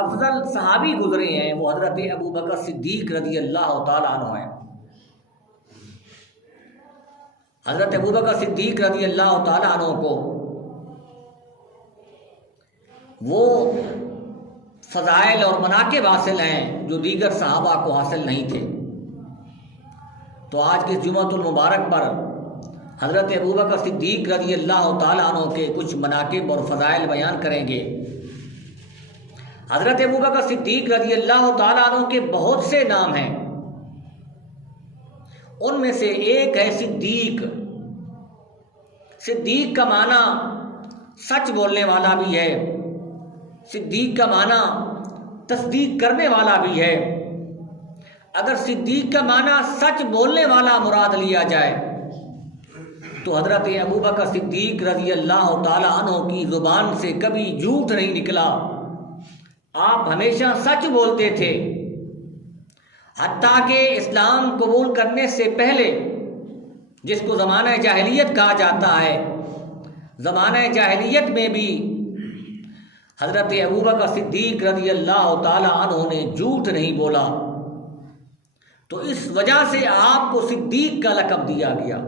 افضل صحابی گزرے ہیں وہ حضرت ابو بکر صدیق رضی اللہ تعالیٰ عنہ ہیں۔ حضرت ابو بکر صدیق رضی اللہ تعالیٰ عنہ کو وہ فضائل اور مناقب حاصل ہیں جو دیگر صحابہ کو حاصل نہیں تھے۔ تو آج کے جمعۃ المبارک پر حضرت ابو بکر صدیق رضی اللہ تعالیٰ عنہ کے کچھ مناقب اور فضائل بیان کریں گے۔ حضرت ابو بکر صدیق رضی اللہ تعالیٰ عنہ کے بہت سے نام ہیں، ان میں سے ایک ہے صدیق۔ صدیق کا معنی سچ بولنے والا بھی ہے، صدیق کا معنی تصدیق کرنے والا بھی ہے۔ اگر صدیق کا معنی سچ بولنے والا مراد لیا جائے تو حضرت ابو بکر صدیق رضی اللہ تعالیٰ عنہ کی زبان سے کبھی جھوٹ نہیں نکلا، آپ ہمیشہ سچ بولتے تھے۔ حتیٰ کہ اسلام قبول کرنے سے پہلے، جس کو زمانہ جاہلیت کہا جاتا ہے، زمانہ جاہلیت میں بھی حضرت ابو بکر صدیق رضی اللہ تعالیٰ عنہ نے جھوٹ نہیں بولا، تو اس وجہ سے آپ کو صدیق کا لقب دیا گیا۔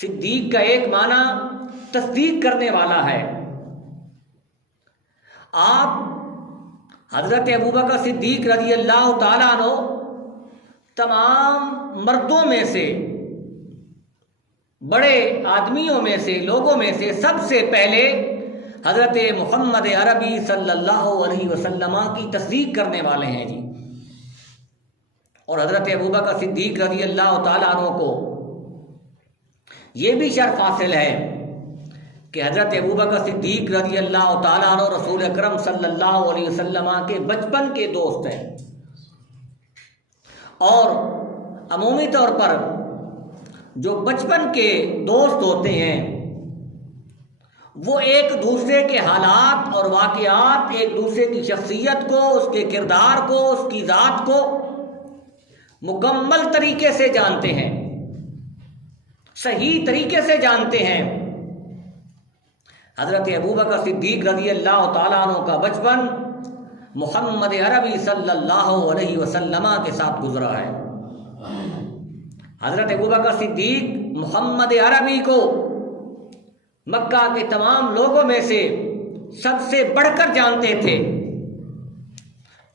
صدیق کا ایک معنی تصدیق کرنے والا ہے۔ آپ حضرت ابو بکر صدیق رضی اللہ تعالیٰ عنہ تمام مردوں میں سے، بڑے آدمیوں میں سے، لوگوں میں سے سب سے پہلے حضرت محمد عربی صلی اللہ علیہ وسلم کی تصدیق کرنے والے ہیں جی۔ اور حضرت ابو بکر صدیق رضی اللہ تعالیٰ عنہ کو یہ بھی شرف حاصل ہے کہ حضرت ابو بکر صدیق رضی اللہ تعالیٰ عنہ رسول اکرم صلی اللہ علیہ وسلم کے بچپن کے دوست ہیں، اور عمومی طور پر جو بچپن کے دوست ہوتے ہیں وہ ایک دوسرے کے حالات اور واقعات، ایک دوسرے کی شخصیت کو، اس کے کردار کو، اس کی ذات کو مکمل طریقے سے جانتے ہیں، صحیح طریقے سے جانتے ہیں۔ حضرت ابو بکر صدیق رضی اللہ تعالیٰ عنہ کا بچپن محمد عربی صلی اللہ علیہ وسلم کے ساتھ گزرا ہے۔ حضرت ابو بکر صدیق محمد عربی کو مکہ کے تمام لوگوں میں سے سب سے بڑھ کر جانتے تھے،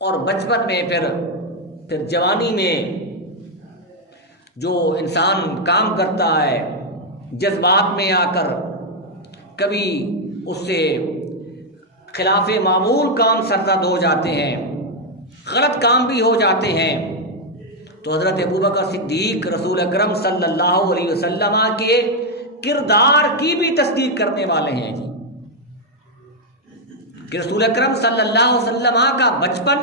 اور بچپن میں پھر جوانی میں جو انسان کام کرتا ہے، جذبات میں آ کر کبھی اس سے خلاف معمول کام سرزد ہو جاتے ہیں، غلط کام بھی ہو جاتے ہیں۔ تو حضرت ابو بکر صدیق رسول اکرم صلی اللہ علیہ وسلم کے کردار کی بھی تصدیق کرنے والے ہیں جی، کہ رسول اکرم صلی اللہ علیہ وسلم کا بچپن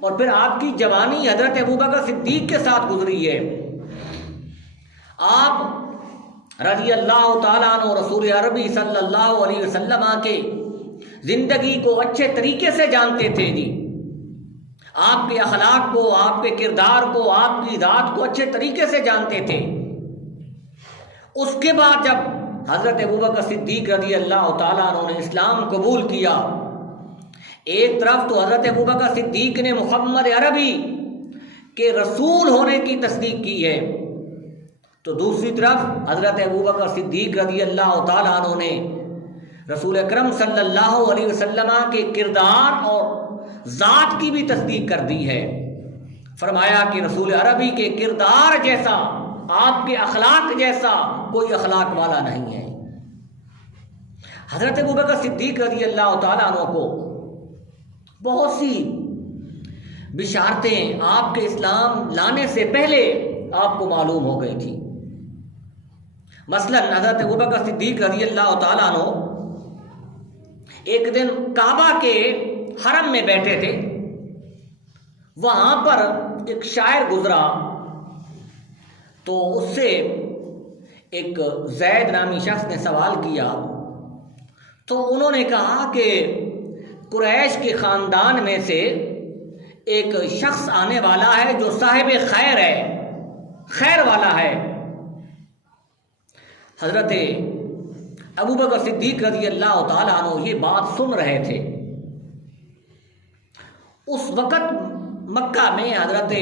اور پھر آپ کی جوانی حضرت ابو بکر صدیق کے ساتھ گزری ہے۔ آپ رضی اللہ تعالیٰ عنہ رسول عربی صلی اللہ علیہ وسلم کے زندگی کو اچھے طریقے سے جانتے تھے جی، آپ کے اخلاق کو، آپ کے کردار کو، آپ کی ذات کو اچھے طریقے سے جانتے تھے۔ اس کے بعد جب حضرت ابو بکر صدیق رضی اللہ تعالیٰ عنہ نے اسلام قبول کیا، ایک طرف تو حضرت ابو بکر صدیق نے محمد عربی کے رسول ہونے کی تصدیق کی ہے، تو دوسری طرف حضرت ابو بکر صدیق رضی اللہ تعالیٰ عنہ نے رسول اکرم صلی اللہ علیہ وسلم کے کردار اور ذات کی بھی تصدیق کر دی ہے۔ فرمایا کہ رسول عربی کے کردار جیسا، آپ کے اخلاق جیسا کوئی اخلاق والا نہیں ہے۔ حضرت ابو بکر صدیق رضی اللہ تعالیٰ عنہ کو بہت سی بشارتیں آپ کے اسلام لانے سے پہلے آپ کو معلوم ہو گئی تھی۔ مثلا حضرت ابو بکر صدیق رضی اللہ تعالیٰ عنہ ایک دن کعبہ کے حرم میں بیٹھے تھے، وہاں پر ایک شاعر گزرا، تو اس سے ایک زید نامی شخص نے سوال کیا، تو انہوں نے کہا کہ قریش کے خاندان میں سے ایک شخص آنے والا ہے جو صاحب خیر ہے، خیر والا ہے۔ حضرت ابو بکر صدیق رضی اللہ تعالیٰ عنہ یہ بات سن رہے تھے، اس وقت مکہ میں حضرت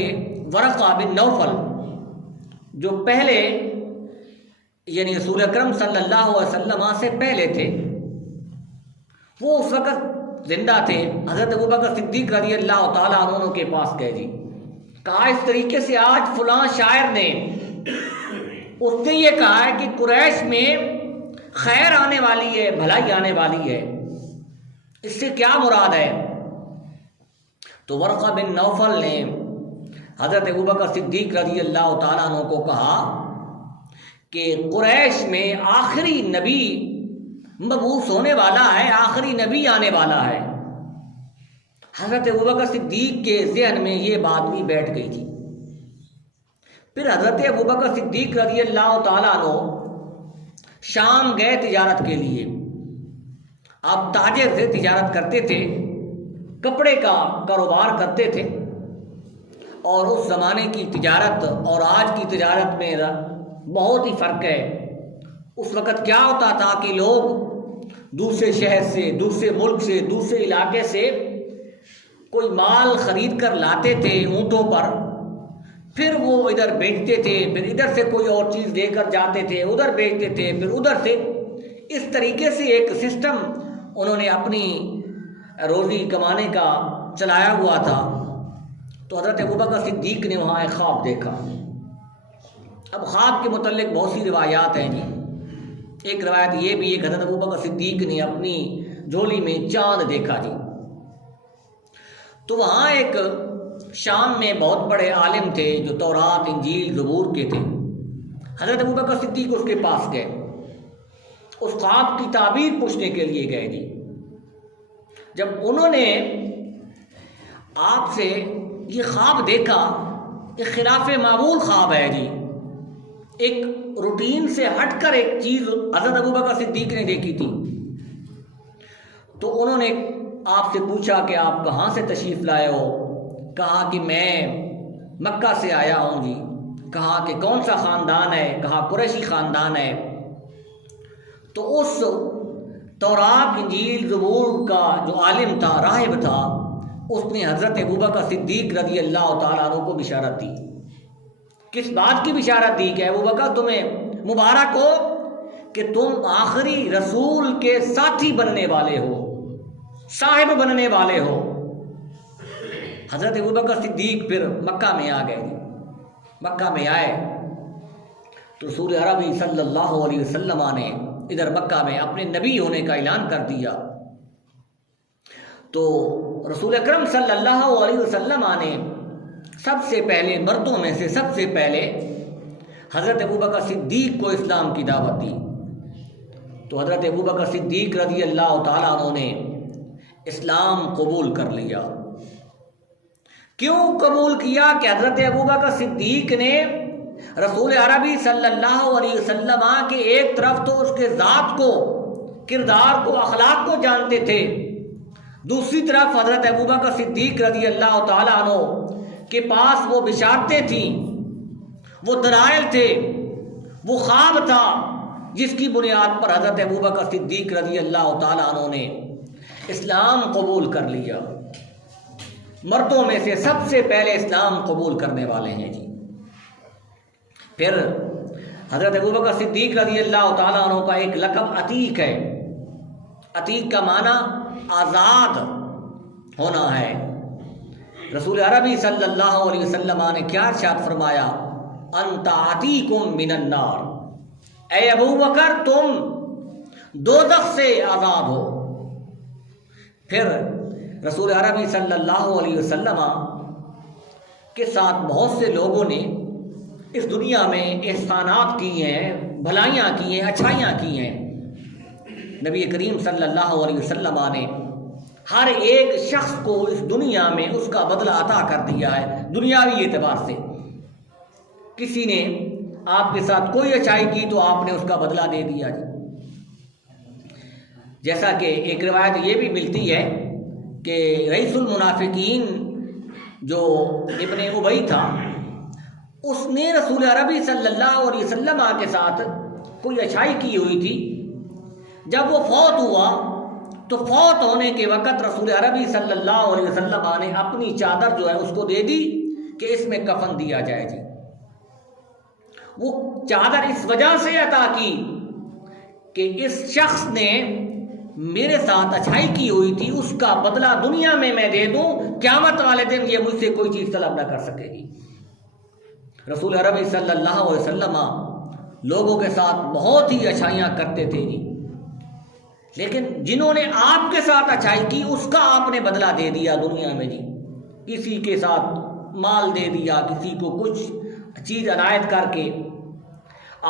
ورقہ بن نوفل جو پہلے یعنی رسول اکرم صلی اللہ علیہ وسلم سے پہلے تھے، وہ اس وقت زندہ تھے۔ حضرت ابوبکر صدیق رضی اللہ تعالیٰ عنہ کے پاس گئے جی، کہا اس طریقے سے آج فلاں شاعر نے اس نے یہ کہا ہے کہ قریش میں خیر آنے والی ہے، بھلائی آنے والی ہے، اس سے کیا مراد ہے؟ تو ورقہ بن نوفل نے حضرت ابوبکر صدیق رضی اللہ تعالیٰ عنہ کو کہا کہ قریش میں آخری نبی مبعوث ہونے والا ہے، آخری نبی آنے والا ہے۔ حضرت ابوبکر صدیق کے ذہن میں یہ بات بھی بیٹھ گئی تھی۔ پھر حضرت ابوبکر صدیق رضی اللہ تعالیٰ عنہ شام گئے تجارت کے لیے۔ آپ تاجر سے تجارت کرتے تھے، کپڑے کا کاروبار کرتے تھے، اور اس زمانے کی تجارت اور آج کی تجارت میں بہت ہی فرق ہے۔ اس وقت کیا ہوتا تھا کہ لوگ دوسرے شہر سے، دوسرے ملک سے، دوسرے علاقے سے کوئی مال خرید کر لاتے تھے اونٹوں پر، پھر وہ ادھر بیچتے تھے، پھر ادھر سے کوئی اور چیز لے کر جاتے تھے، ادھر بیچتے تھے، پھر ادھر سے، اس طریقے سے ایک سسٹم انہوں نے اپنی روزی کمانے کا چلایا ہوا تھا۔ تو حضرت ابوبکر صدیق نے وہاں ایک خواب دیکھا۔ اب خواب کے متعلق بہت سی روایات ہیں جی۔ ایک روایت یہ بھی ہے کہ حضرت ابوبکر صدیق نے اپنی جھولی میں چاند دیکھا جی۔ تو وہاں ایک شام میں بہت بڑے عالم تھے جو تورات، انجیل، زبور کے تھے۔ حضرت ابوبکر صدیق اس کے پاس گئے، اس خواب کی تعبیر پوچھنے کے لیے گئے جی۔ جب انہوں نے آپ سے یہ خواب دیکھا، ایک خلاف معمول خواب ہے جی، ایک روٹین سے ہٹ کر ایک چیز حضرت ابوبکر صدیق نے دیکھی تھی، تو انہوں نے آپ سے پوچھا کہ آپ کہاں سے تشریف لائے ہو؟ کہا کہ میں مکہ سے آیا ہوں جی۔ کہا کہ کون سا خاندان ہے؟ کہا قریشی خاندان ہے۔ تو اس تورات، انجیل، زبور کا جو عالم تھا، راہب تھا، اس نے حضرت ابوبکر صدیق رضی اللہ تعالیٰ عنہ کو بشارت دی۔ کس بات کی بشارت دی؟ کہ ابوبکر تمہیں مبارک ہو کہ تم آخری رسول کے ساتھی بننے والے ہو، صاحب بننے والے ہو۔ حضرت ابوبکر صدیق پھر مکہ میں آ گئے۔ مکہ میں آئے تو رسول عربی صلی اللہ علیہ وسلم نے ادھر مکہ میں اپنے نبی ہونے کا اعلان کر دیا۔ تو رسول اکرم صلی اللہ علیہ وسلم نے سب سے پہلے، مردوں میں سے سب سے پہلے حضرت ابوبکر صدیق کو اسلام کی دعوت دی۔ تو حضرت ابوبکر صدیق رضی اللہ تعالیٰ عنہ نے اسلام قبول کر لیا۔ کیوں قبول کیا؟ کہ حضرت ابوبکر صدیق نے رسول عربی صلی اللہ علیہ وسلم کے ایک طرف تو اس کے ذات کو، کردار کو، اخلاق کو جانتے تھے، دوسری طرف حضرت ابوبکر صدیق رضی اللہ تعالیٰ عنہ کے پاس وہ بشارتیں تھیں، وہ دلائل تھے، وہ خواب تھا، جس کی بنیاد پر حضرت ابوبکر صدیق رضی اللہ تعالیٰ عنہ نے اسلام قبول کر لیا۔ مردوں میں سے سب سے پہلے اسلام قبول کرنے والے ہیں جی۔ پھر حضرت ابوبکر صدیق رضی اللہ تعالیٰ عنہ کا ایک لقب عتیق ہے۔ عتیق کا معنی آزاد ہونا ہے۔ رسول عربی صلی اللہ علیہ وسلم نے کیا ارشاد فرمایا؟ انت عتیق من النار، اے ابوبکر تم دوزخ سے آزاد ہو۔ پھر رسول عربی صلی اللہ علیہ وسلم کے ساتھ بہت سے لوگوں نے اس دنیا میں احسانات کی ہیں، بھلائیاں کی ہیں، اچھائیاں کی ہیں۔ نبی کریم صلی اللہ علیہ وسلم نے ہر ایک شخص کو اس دنیا میں اس کا بدلہ عطا کر دیا ہے، دنیاوی اعتبار سے۔ کسی نے آپ کے ساتھ کوئی اچھائی کی تو آپ نے اس کا بدلہ دے دیا جی۔ جیسا کہ ایک روایت یہ بھی ملتی ہے کہ رئیس المنافقین جو ابن ابی تھا، اس نے رسول عربی صلی اللہ علیہ وسلم کے ساتھ کوئی اچھائی کی ہوئی تھی، جب وہ فوت ہوا تو فوت ہونے کے وقت رسول عربی صلی اللہ علیہ وسلم نے اپنی چادر جو ہے اس کو دے دی کہ اس میں کفن دیا جائے جی۔ وہ چادر اس وجہ سے عطا کی کہ اس شخص نے میرے ساتھ اچھائی کی ہوئی تھی، اس کا بدلہ دنیا میں دے دوں، قیامت والے دن یہ مجھ سے کوئی چیز طلب نہ کر سکے گی۔ رسول عربی صلی اللہ علیہ وسلم لوگوں کے ساتھ بہت ہی اچھائیاں کرتے تھے جی، لیکن جنہوں نے آپ کے ساتھ اچھائی کی اس کا آپ نے بدلہ دے دیا دنیا میں جی۔ کسی کے ساتھ مال دے دیا، کسی کو کچھ چیز عنایت کر کے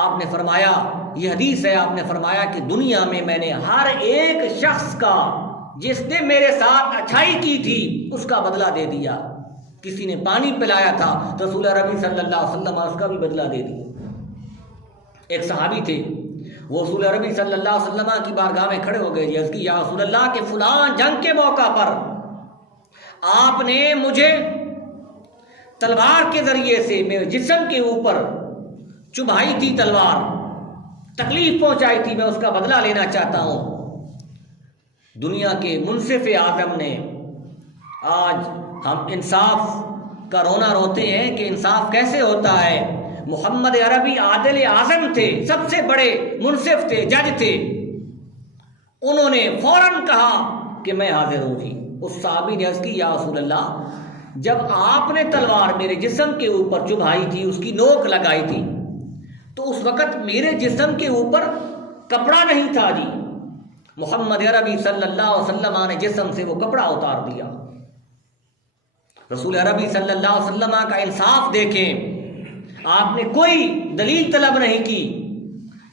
آپ نے فرمایا، یہ حدیث ہے، آپ نے فرمایا کہ دنیا میں نے ہر ایک شخص کا جس نے میرے ساتھ اچھائی کی تھی اس کا بدلہ دے دیا۔ کسی نے پانی پلایا تھا رسول عربی صلی اللہ علیہ وسلم اس کا بھی بدلہ دے دیا۔ ایک صحابی تھے، وہ رسول عربی صلی اللہ علیہ وسلم کی بارگاہ میں کھڑے ہو گئے، عرض کی یا رسول اللہ کہ فلاں جنگ کے موقع پر آپ نے مجھے تلوار کے ذریعے سے میرے جسم کے اوپر چبھائی تھی، تلوار تکلیف پہنچائی تھی، میں اس کا بدلہ لینا چاہتا ہوں۔ دنیا کے منصف اعظم نے، آج ہم انصاف کا رونا روتے ہیں کہ انصاف کیسے ہوتا ہے، محمد عربی عادل اعظم تھے، سب سے بڑے منصف تھے، جج تھے، انہوں نے فوراً کہا کہ میں حاضر ہوں جی۔ اس صحابی نے عرض کی یا رسول اللہ جب آپ نے تلوار میرے جسم کے اوپر چبھائی تھی، اس کی نوک لگائی تھی، تو اس وقت میرے جسم کے اوپر کپڑا نہیں تھا جی۔ محمد عربی صلی اللہ علیہ وسلم نے جسم سے وہ کپڑا اتار دیا۔ رسول عربی صلی اللہ علیہ وسلم کا انصاف دیکھیں، آپ نے کوئی دلیل طلب نہیں کی۔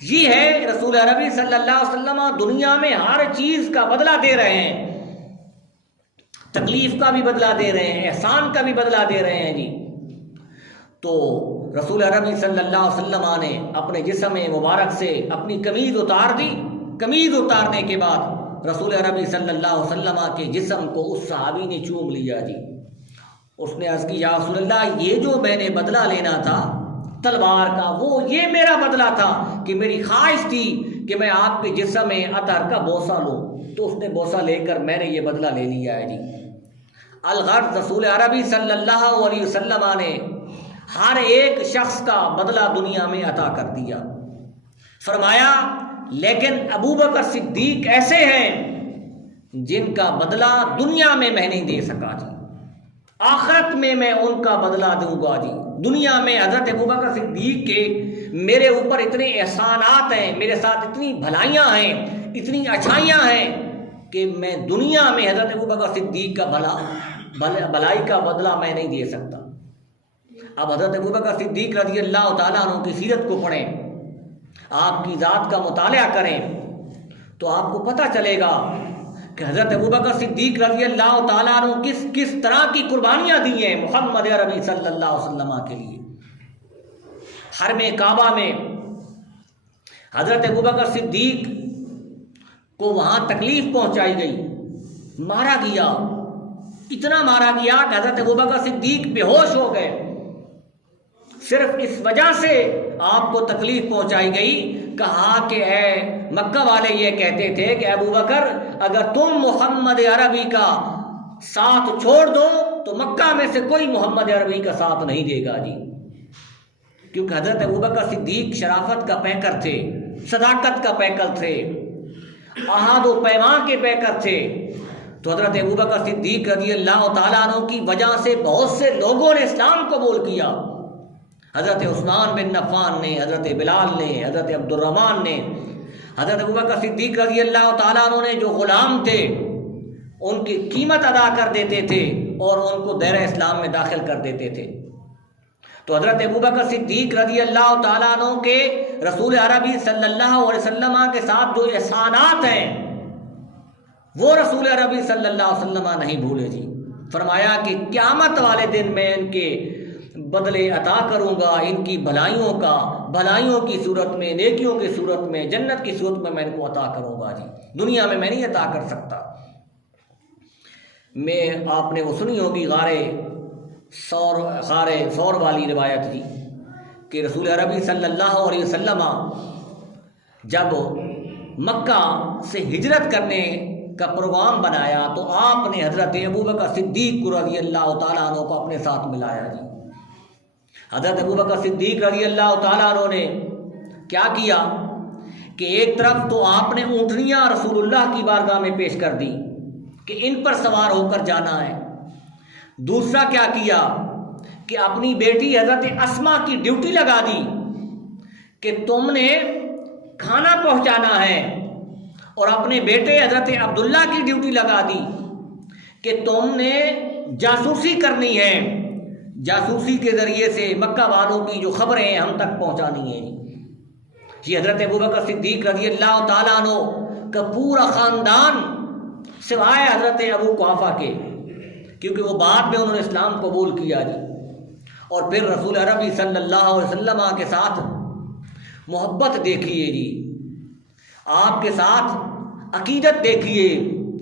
یہ ہے رسول عربی صلی اللہ علیہ وسلم دنیا میں ہر چیز کا بدلہ دے رہے ہیں، تکلیف کا بھی بدلہ دے رہے ہیں، احسان کا بھی بدلہ دے رہے ہیں جی۔ تو رسول عربی صلی اللہ علیہ وسلم نے اپنے جسم مبارک سے اپنی قمیض اتار دی۔ قمیض اتارنے کے بعد رسول عربی صلی اللہ علیہ وسلم کے جسم کو اس صحابی نے چوم لیا جی۔ اس نے عرض کی یا رسول اللہ یہ جو میں نے بدلہ لینا تھا تلوار کا، وہ یہ میرا بدلہ تھا کہ میری خواہش تھی کہ میں آپ کے جسم میں عطر کا بوسہ لوں، تو اس نے بوسہ لے کر میں نے یہ بدلہ لے لیا ہے جی۔ الغرض رسول عربی صلی اللہ علیہ وسلم نے ہر ایک شخص کا بدلہ دنیا میں عطا کر دیا۔ فرمایا لیکن ابو بکر صدیق ایسے ہیں جن کا بدلہ دنیا میں نہیں دے سکا جی، آخرت میں ان کا بدلہ دوں گا جی۔ دنیا میں حضرت ابو بکر صدیق کے میرے اوپر اتنے احسانات ہیں، میرے ساتھ اتنی بھلائیاں ہیں، اتنی اچھائیاں ہیں کہ میں دنیا میں حضرت ابو بکر صدیق کا بھلائی کا بدلہ میں نہیں دے سکتا۔ اب حضرت ابو بکر صدیق رضی اللہ تعالیٰ عنہ کی سیرت کو پڑھیں، آپ کی ذات کا مطالعہ کریں تو آپ کو پتہ چلے گا کہ حضرت ابو بکر صدیق رضی اللہ تعالیٰ عنہ کس طرح کی قربانیاں دی ہیں محمد عربی صلی اللہ علیہ وسلم کے لیے۔ حرم کعبہ میں حضرت ابو بکر صدیق کو وہاں تکلیف پہنچائی گئی، مارا گیا، اتنا مارا گیا کہ حضرت ابو بکر صدیق بے ہوش ہو گئے۔ صرف اس وجہ سے آپ کو تکلیف پہنچائی گئی، کہا کہ اے مکہ والے یہ کہتے تھے کہ ابو بکر اگر تم محمد عربی کا ساتھ چھوڑ دو تو مکہ میں سے کوئی محمد عربی کا ساتھ نہیں دے گا جی، کیونکہ حضرت ابو بکر صدیق شرافت کا پیکر تھے، صداقت کا پیکر تھے، عہد و پیمان کے پیکر تھے۔ تو حضرت ابو بکر صدیق رضی اللہ تعالیٰ عنہ کی وجہ سے بہت سے لوگوں نے اسلام قبول کیا۔ حضرت عثمان بن عفان نے، حضرت بلال نے، حضرت عبد الرحمن نے، حضرت ابو بکر صدیق رضی اللہ تعالیٰ عنہ نے جو غلام تھے ان کی قیمت ادا کر دیتے تھے اور ان کو دائرہ اسلام میں داخل کر دیتے تھے۔ تو حضرت ابو بکر صدیق رضی اللہ تعالیٰ عنہ کے رسول عربی صلی اللہ علیہ وسلم کے ساتھ جو احسانات ہیں وہ رسول عربی صلی اللہ علیہ وسلم نہیں بھولے جی۔ فرمایا کہ قیامت والے دن میں ان کے بدلے عطا کروں گا، ان کی بھلائیوں کی صورت میں، نیکیوں کی صورت میں، جنت کی صورت میں ان کو عطا کروں گا جی، دنیا میں نہیں عطا کر سکتا۔ میں آپ نے وہ سنی ہوگی غار ثور والی روایت جی، کہ رسول عربی صلی اللہ علیہ وسلم جب مکہ سے ہجرت کرنے کا پروگرام بنایا تو آپ نے حضرت ابوبکر صدیق رضی اللہ تعالیٰ عنہ کو اپنے ساتھ ملایا جی۔ حضرت ابوبکر صدیق رضی اللہ تعالیٰ عنہ نے کیا کیا کہ ایک طرف تو آپ نے اونٹنیاں رسول اللہ کی بارگاہ میں پیش کر دی کہ ان پر سوار ہو کر جانا ہے، دوسرا کیا کیا کہ اپنی بیٹی حضرت اسما کی ڈیوٹی لگا دی کہ تم نے کھانا پہنچانا ہے، اور اپنے بیٹے حضرت عبداللہ کی ڈیوٹی لگا دی کہ تم نے جاسوسی کرنی ہے، جاسوسی کے ذریعے سے مکہ والوں کی جو خبریں ہیں ہم تک پہنچانی ہیں۔ یہ حضرت ابوبکر صدیق رضی اللہ تعالیٰ عنہ کا پورا خاندان سوائے حضرت ابو قحافہ کے، کیونکہ وہ بعد میں انہوں نے اسلام قبول کیا جی، اور پھر رسول عربی صلی اللہ علیہ وسلم کے ساتھ محبت دیکھیے جی، آپ کے ساتھ عقیدت دیکھیے،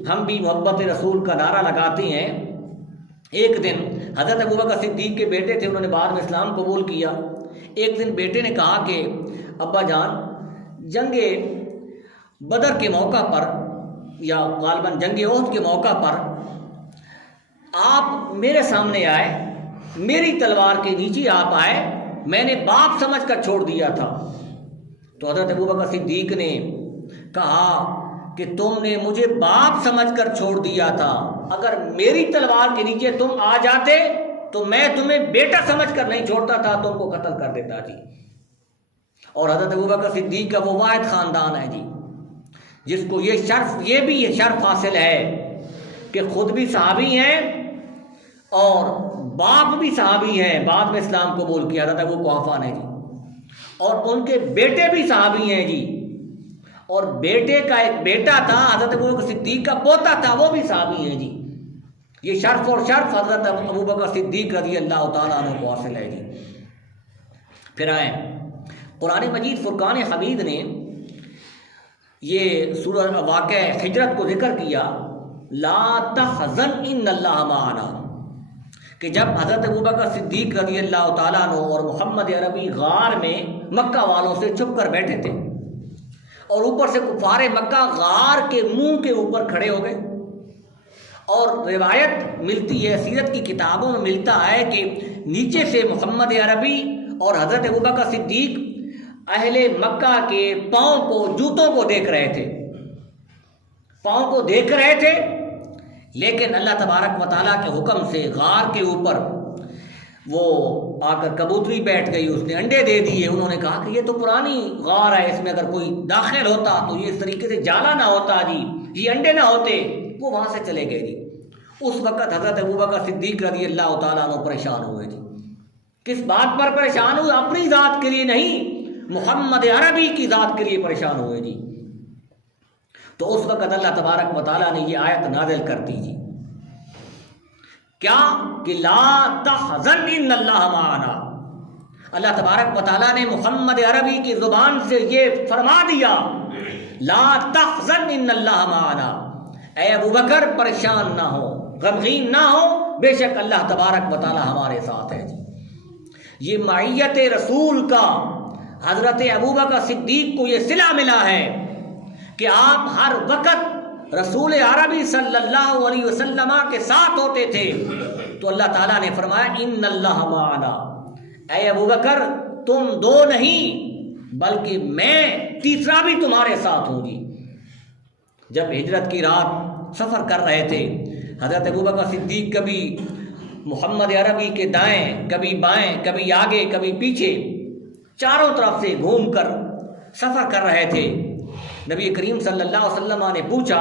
ہم بھی محبت رسول کا نعرہ لگاتے ہیں۔ ایک دن حضرت ابوبکر صدیق کے بیٹے تھے، انہوں نے بعد میں اسلام قبول کیا۔ ایک دن بیٹے نے کہا کہ ابا جان، جنگ بدر کے موقع پر یا غالباً جنگ احد کے موقع پر آپ میرے سامنے آئے، میری تلوار کے نیچے آپ آئے، میں نے باپ سمجھ کر چھوڑ دیا تھا۔ تو حضرت ابوبکر صدیق نے کہا کہ تم نے مجھے باپ سمجھ کر چھوڑ دیا تھا، اگر میری تلوار کے نیچے تم آ جاتے تو میں تمہیں بیٹا سمجھ کر نہیں چھوڑتا تھا، تم کو قتل کر دیتا جی۔ اور حضرت ابوبکر صدیق کا وہ واحد خاندان ہے جی جس کو یہ بھی شرف حاصل ہے کہ خود بھی صحابی ہیں اور باپ بھی صحابی ہیں، بعد میں اسلام قبول کیا حضرت ابو قحافہ نے جی، اور ان کے بیٹے بھی صحابی ہیں جی، اور بیٹے کا ایک بیٹا تھا حضرت ابوبکر صدیق کا پوتا تھا، وہ بھی صحابی ہیں جی۔ یہ شرف اور شرف حضرت ابوبکر صدیق رضی اللہ تعالیٰ عنہ کو حاصل ہے جی۔ پھر آئیں قرآن مجید فرقان حمید نے یہ سورہ واقعہ ہجرت کو ذکر کیا، لا تحزن ان اللہ معنا، کہ جب حضرت ابوبکر صدیق رضی اللہ تعالیٰ عنہ اور محمد عربی غار میں مکہ والوں سے چھپ کر بیٹھے تھے، اور اوپر سے کفار مکہ غار کے منہ کے اوپر کھڑے ہو گئے، اور روایت ملتی ہے، سیرت کی کتابوں میں ملتا ہے کہ نیچے سے محمد عربی اور حضرت ابوبکر صدیق اہل مکہ کے پاؤں کو، جوتوں کو دیکھ رہے تھے، پاؤں کو دیکھ رہے تھے، لیکن اللہ تبارک و تعالیٰ کے حکم سے غار کے اوپر وہ آ کر کبوتری بیٹھ گئی، اس نے انڈے دے دیے۔ انہوں نے کہا کہ یہ تو پرانی غار ہے، اس میں اگر کوئی داخل ہوتا تو یہ اس طریقے سے جالا نہ ہوتا جی، یہ انڈے نہ ہوتے، وہ وہاں سے چلے گئے جی۔ اس وقت حضرت ابوبکر صدیق رضی اللہ تعالیٰ عنہ پریشان ہوئے جی۔ کس بات پر پریشان ہوئے؟ اپنی ذات کے لیے نہیں، محمد عربی کی ذات کے لیے پریشان ہوئے جی۔ تو اس وقت اللہ تبارک و تعالیٰ نے یہ آیت نازل کر دی جی، کیا کہ لا تحزن ان اللہ معنا۔ اللہ تبارک و تعالیٰ نے محمد عربی کی زبان سے یہ فرما دیا، لا تحزن ان اللہ معنا، اے ابوبکر پریشان نہ ہو، غمگین نہ ہو، بے شک اللہ تبارک و تعالیٰ ہمارے ساتھ ہے جی۔ یہ معیت رسول کا حضرت ابوبکر صدیق کو یہ صلہ ملا ہے کہ آپ ہر وقت رسول عربی صلی اللہ علیہ وسلم کے ساتھ ہوتے تھے۔ تو اللہ تعالیٰ نے فرمایا ان اللہ معنا، اے ابوبکر تم دو نہیں بلکہ میں تیسرا بھی تمہارے ساتھ ہوں گی۔ جب ہجرت کی رات سفر کر رہے تھے، حضرت ابوبکر صدیق کبھی محمد عربی کے دائیں، کبھی بائیں، کبھی آگے، کبھی پیچھے، چاروں طرف سے گھوم کر سفر کر رہے تھے۔ نبی کریم صلی اللہ علیہ وسلم نے پوچھا،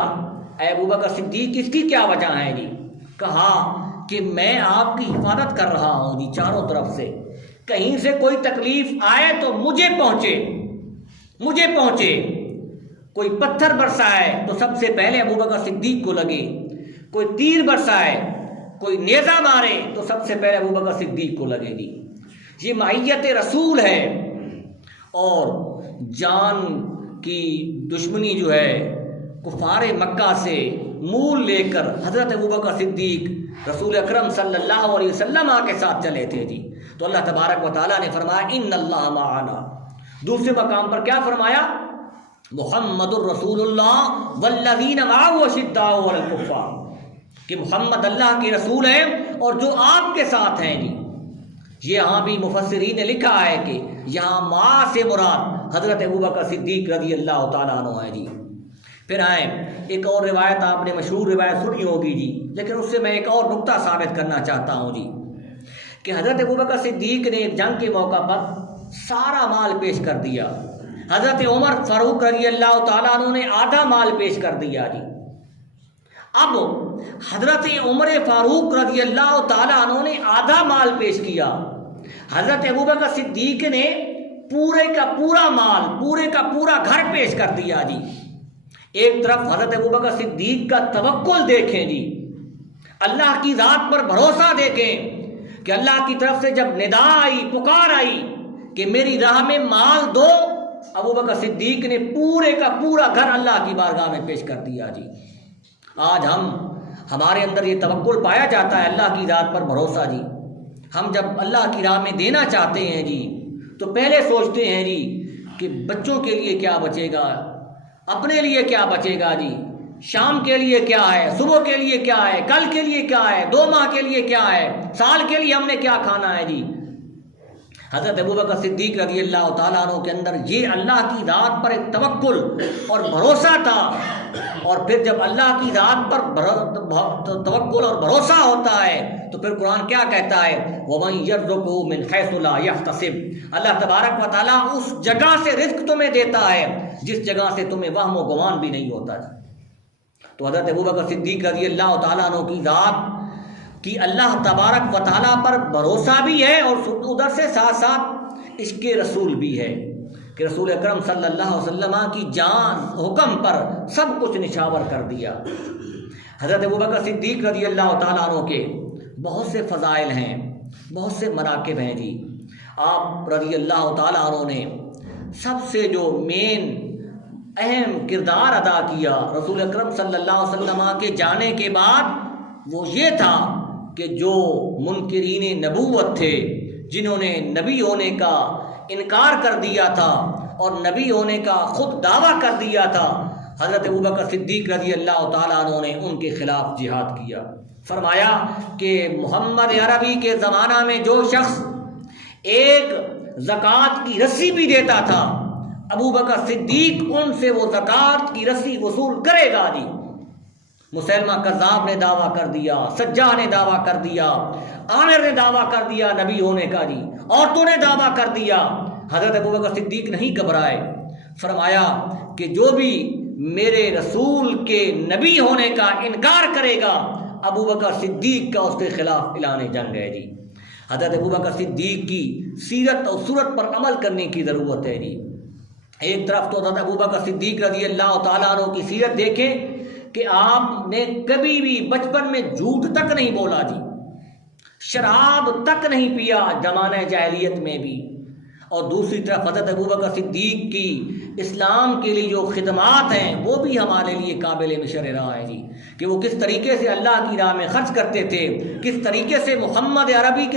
اے ابوبکر صدیق اس کی کیا وجہ ہے جی؟ کہا کہ میں آپ کی حفاظت کر رہا ہوں جی، چاروں طرف سے، کہیں سے کوئی تکلیف آئے تو مجھے پہنچے، کوئی پتھر برسائے تو سب سے پہلے ابوبکر صدیق کو لگے، کوئی تیر برسائے، کوئی نیزہ مارے تو سب سے پہلے ابوبکر صدیق کو لگے جی۔ یہ معیت رسول ہے، اور جان کی دشمنی جو ہے کفار مکہ سے مول لے کر حضرت ابوبکر صدیق رسول اکرم صلی اللہ علیہ وسلم کے ساتھ چلے تھے جی۔ تو اللہ تبارک و تعالیٰ نے فرمایا ان اللہ معنا۔ دوسرے مقام پر کیا فرمایا؟ محمد الرسول اللہ والذین معہ اشداء علی الکفار، کہ محمد اللہ کے رسول ہیں اور جو آپ کے ساتھ ہیں جی۔ یہاں بھی مفسرین نے لکھا ہے کہ یہاں ماں سے مراد حضرت ابوبکر صدیق رضی اللہ تعالیٰ عنہ ہے جی۔ پھر آئیں، ایک اور روایت آپ نے مشہور روایت سنی ہوگی جی، لیکن اس سے میں ایک اور نقطہ ثابت کرنا چاہتا ہوں جی، کہ حضرت ابوبکر صدیق نے جنگ کے موقع پر سارا مال پیش کر دیا، حضرت عمر فاروق رضی اللہ تعالیٰ عنہ نے آدھا مال پیش کر دیا جی۔ اب حضرت عمر فاروق رضی اللہ تعالیٰ عنہ نے آدھا مال پیش کیا، حضرت ابوبکر صدیق نے پورے کا پورا مال، پورے کا پورا گھر پیش کر دیا جی۔ ایک طرف حضرت ابوبکر صدیق کا توکل دیکھیں جی، اللہ کی ذات پر بھروسہ دیکھیں کہ اللہ کی طرف سے جب ندا آئی، پکار آئی کہ میری راہ میں مال دو، ابوبکر صدیق نے پورے کا پورا گھر اللہ کی بارگاہ میں پیش کر دیا جی۔ آج ہمارے اندر یہ توکل پایا جاتا ہے، اللہ کی ذات پر بھروسہ جی۔ ہم جب اللہ کی راہ میں دینا چاہتے ہیں جی تو پہلے سوچتے ہیں جی کہ بچوں کے لیے کیا بچے گا، اپنے لیے کیا بچے گا جی، شام کے لیے کیا ہے، صبح کے لیے کیا ہے، کل کے لیے کیا ہے، 2 ماہ کے لیے کیا ہے، سال کے لیے ہم نے کیا کھانا ہے جی۔ حضرت ابوبکر صدیق رضی اللہ تعالیٰ عنہ کے اندر یہ اللہ کی ذات پر ایک توکل اور بھروسہ تھا، اور پھر جب اللہ کی ذات پر توکل اور بھروسہ ہوتا ہے تو پھر قرآن کیا کہتا ہے، وَمَن يَرْزُقْهُ مِنْ حَيْثُ لَا يَحْتَسِبْ، اللہ تبارک و تعالیٰ اس جگہ سے رزق تمہیں دیتا ہے جس جگہ سے تمہیں وہم و گمان بھی نہیں ہوتا۔ تو حضرت ابوبکر صدیق رضی اللہ تعالیٰ عنہ کی ذات کی اللہ تبارک و تعالیٰ پر بھروسہ بھی ہے، اور ادھر سے ساتھ ساتھ عشق رسول بھی ہے کہ رسول اکرم صلی اللہ علیہ وسلم کی جان حکم پر سب کچھ نچھاور کر دیا۔ حضرت ابوبکر صدیق رضی اللہ تعالیٰ عنہ کے بہت سے فضائل ہیں، بہت سے مناقب ہیں جی۔ آپ رضی اللہ تعالیٰ عنہ نے سب سے جو مین اہم کردار ادا کیا رسول اکرم صلی اللہ علیہ وسلم کے جانے کے بعد، وہ یہ تھا کہ جو منکرین نبوت تھے، جنہوں نے نبی ہونے کا انکار کر دیا تھا اور نبی ہونے کا خود دعویٰ کر دیا تھا، حضرت ابوبکر صدیق رضی اللہ تعالیٰ عنہ نے ان کے خلاف جہاد کیا۔ فرمایا کہ محمد عربی کے زمانہ میں جو شخص ایک زکوٰۃ کی رسی بھی دیتا تھا، ابوبکر صدیق ان سے وہ زکوٰۃ کی رسی وصول کرے گا جی۔ مسلمہ کذاب نے دعویٰ کر دیا، سجاح نے دعویٰ کر دیا، عامر نے دعویٰ کر دیا نبی ہونے کا جی، عورتوں نے دعویٰ کر دیا۔ حضرت ابوبکر صدیق نہیں گھبرائے، فرمایا کہ جو بھی میرے رسول کے نبی ہونے کا انکار کرے گا، ابوبکر صدیق کا اس کے خلاف اعلان جنگ ہے جی۔ حضرت ابوبکر صدیق کی سیرت اور صورت پر عمل کرنے کی ضرورت ہے جی۔ ایک طرف تو حضرت ابوبکر صدیق رضی اللہ تعالیٰ عنہ کی سیرت دیکھیں کہ آپ نے کبھی بھی بچپن میں جھوٹ تک نہیں بولا جی، شراب تک نہیں پیا زمانہ جاہلیت میں بھی، اور دوسری طرف حضرت ابوبکر صدیق کی اسلام کے لیے جو خدمات ہیں وہ بھی ہمارے لیے قابل مشرہ راہ ہے جی، کہ وہ کس طریقے سے اللہ کی راہ میں خرچ کرتے تھے، کس طریقے سے محمد عربی کے